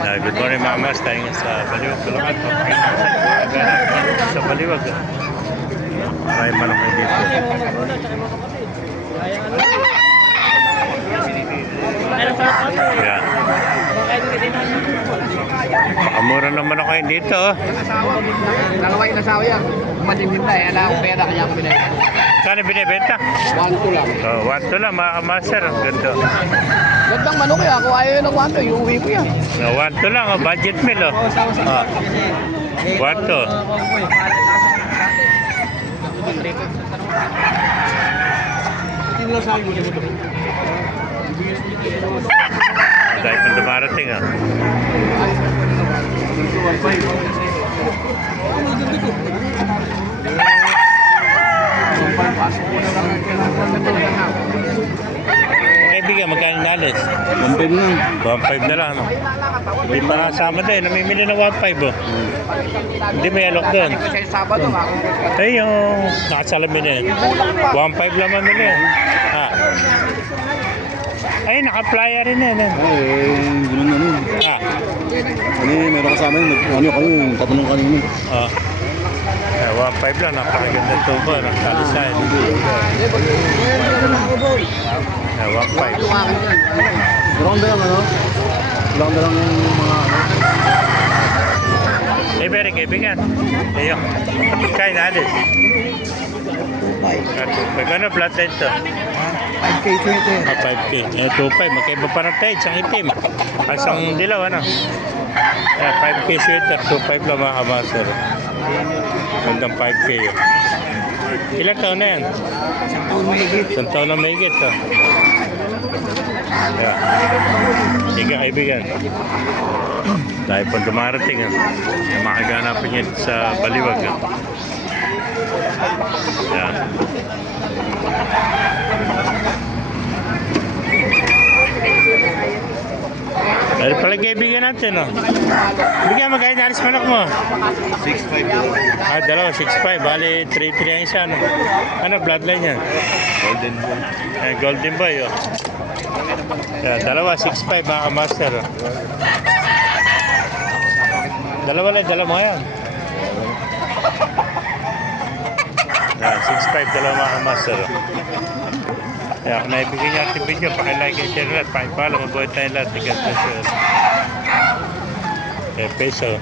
Good morning mga mas, tayo nga sa Baliwag, Bulacan. Sa Baliwag. Maraming manok na dito. Yeah. Makamura naman ako yun dito. Dalawa yung nasawa yan. Matindin na eh. Alam akong pera kaya ako binibenta. Kano binibenta? 1-2 lang. Oh, 1-2 lang mga kamaster. Ganda. Gandang manok kaya. Kung ayaw yun ng 1-2, iuwi ko yan. 1-2 lang. Oh, budget meal. Oh. 1-2. Dahil pang dumarating ah. Kaibigan, magkano nalis? 1-5 lang. 1.5 na lang, no? Hindi pa nakasama din. Namimili ng 1.5, oh. Hindi may alok doon. Kasi Sabado nga. Ay, yung nakasalamin na yun. 1.5 lang mamili yan. Ah. Ay, naka-playa rin yan. Ay, gano'n na nun. Ah. Ano yun, meron kasama yun. Ano kanina, tatanong kanina. Oh. 1.5 lang. Napakaganda ito po. Nakalisahin. 1.5. Meron ba yung ano? Meron ba lang yung mga ano? Very kaibigan. Ayo. Kain alis. Magkano bloodline to? 5K ito. 5K. 2.5. Magkaiba pa ng tayo. Isang itim. Isang dilaw, ano? 5K seater. 2.5 lang mga kamaster. Hanggang 5K yun. Ilang taon na yan? Isang taon na may higit. Oh. Yeah. Sige kaibigan. Dahil po dumarating makaganapin yan sa Baliwag. Yan. Dahil pala kaibigan natin, no? Bigyan magkaya na alis manok mo? 6.5. Ah, dalawa, 6.5. Bali, 3.3 ang isa, no? Ano, bloodline yan? Golden Boy. Golden Boy, oh. Yan, dalawa, 6.5 mga kamaster, oh. Dalawa lang, dalawa mga yan. Yan, 6.5, dalawa mga kamaster, oh. Kaya kung naibigyan niya ating video, pakilike and share lahat, pakipala, mabuhay tayo lahat, tigas na siya. Okay, peso.